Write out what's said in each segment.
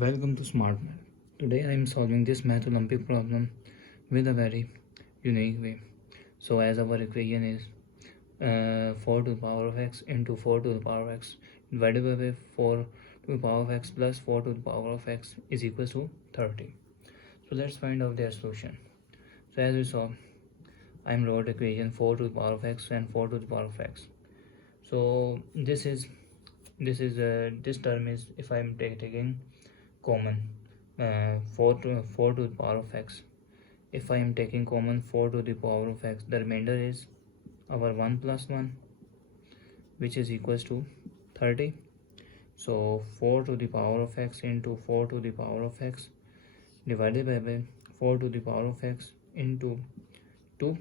Welcome to Smart Math. Today I am solving this Math Olympic problem with a very unique way. So as our equation is 4 to the power of x into 4 to the power of x divided by 4 to the power of x plus 4 to the power of x is equals to 30. So let's find out their solution. So as we saw, I am wrote equation 4 to the power of x and 4 to the power of x. So this term is, if I am taking common 4 to the power of x. If I am taking common 4 to the power of x, the remainder is our 1 plus 1, which is equals to 30. So 4 to the power of x into 4 to the power of x divided by 4 to the power of x into 2.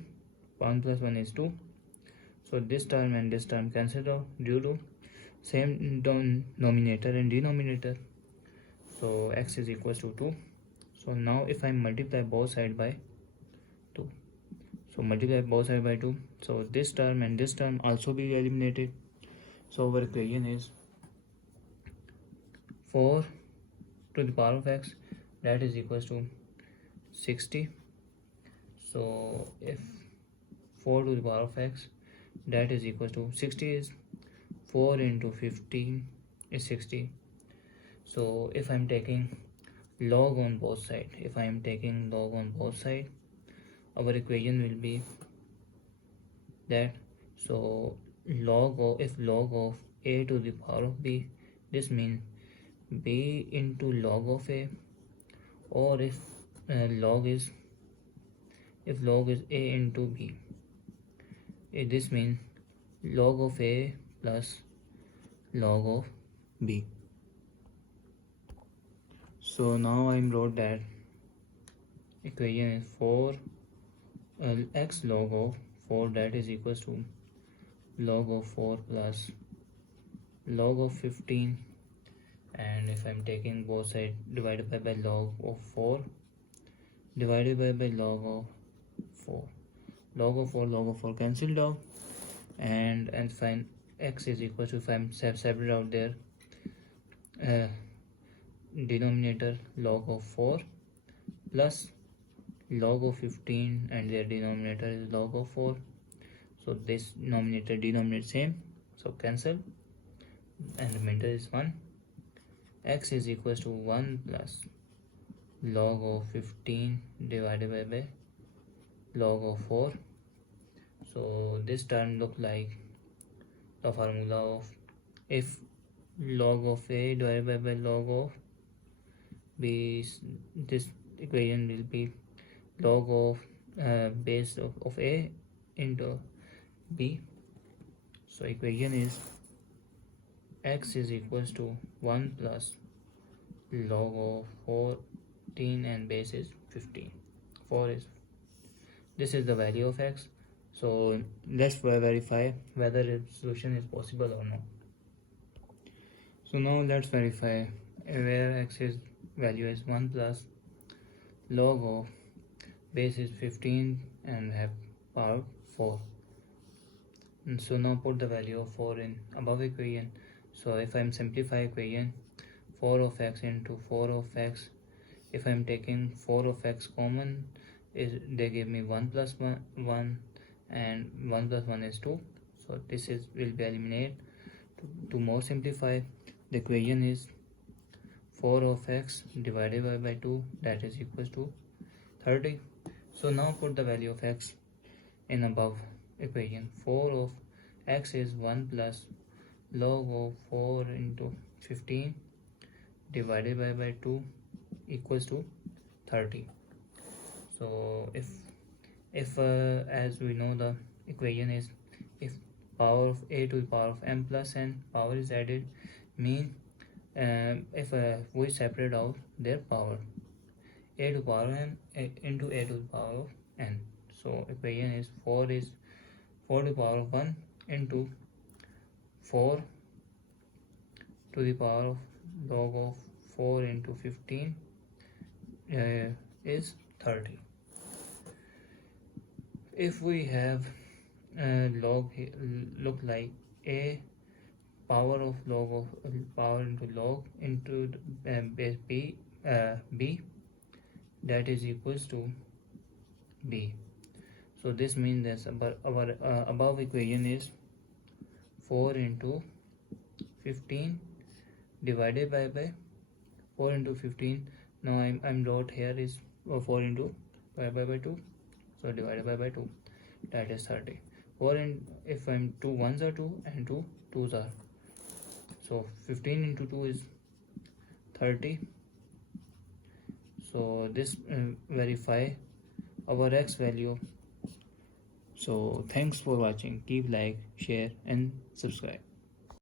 1 plus 1 is 2. So this term and this term cancel out due to same denominator and denominator. So x is equals to 2. So now if I multiply both sides by 2, so multiply both sides by 2, so this term and this term also be eliminated. So our equation is 4 to the power of x, that is equals to 60. So if 4 to the power of x, that is equals to 60 is 4 into 15 is 60. So if I'm taking log on both sides, our equation will be that. So log of a to the power of b, this means b into log of a, or if log is a into b, this means log of a plus log of b. So now I wrote that equation is 4 x log of 4, that is equals to log of 4 plus log of 15, and if I'm taking both sides, divided by log of 4 divided by log of 4. Log of 4 cancelled out, and find x is equal to, if I'm separate out there, denominator log of 4 plus log of 15, and their denominator is log of 4. So this denominator same, so cancel, and remainder is 1. X is equals to 1 plus log of 15 divided by log of 4. So this term look like the formula of, if log of a divided by log of b, this equation will be log of base of a into b. So equation is x is equals to 1 plus log of 14 and base is 15. 4 is, this is the value of x. So let's verify whether the solution is possible or not. So now let's verify where x is value is 1 plus log of base is 15 and have power 4. And so now put the value of 4 in above equation. So if I'm simplify equation, 4 of x into 4 of x, if I'm taking 4 of x common, they give me 1 plus 1 and 1 plus 1 is 2. So this will be eliminated. To more simplify, the equation is 4 of x divided by 2, that is equals to 30. So now put the value of x in above equation. 4 of x is 1 plus log of 4 into 15 divided by 2 equals to 30. So if as we know, the equation is, if power of a to the power of m plus n power is added, mean if we separate out their power, a to the power m into a to the power of n. So equation is 4 to the power of 1 into 4 to the power of log of 4 into 15 is 30. If we have log look like a power of log of power into log into base b, that is equals to b. So this means that our above equation is 4 into 15 divided by 4 into 15. Now I'm wrote here is 4 into divided by 2, so divided by 2, that is 30. 4 and if I'm 2 ones are 2 and 2 2s are, so 15 into 2 is 30. So this verify our x value. So thanks for watching. Keep like, share and subscribe.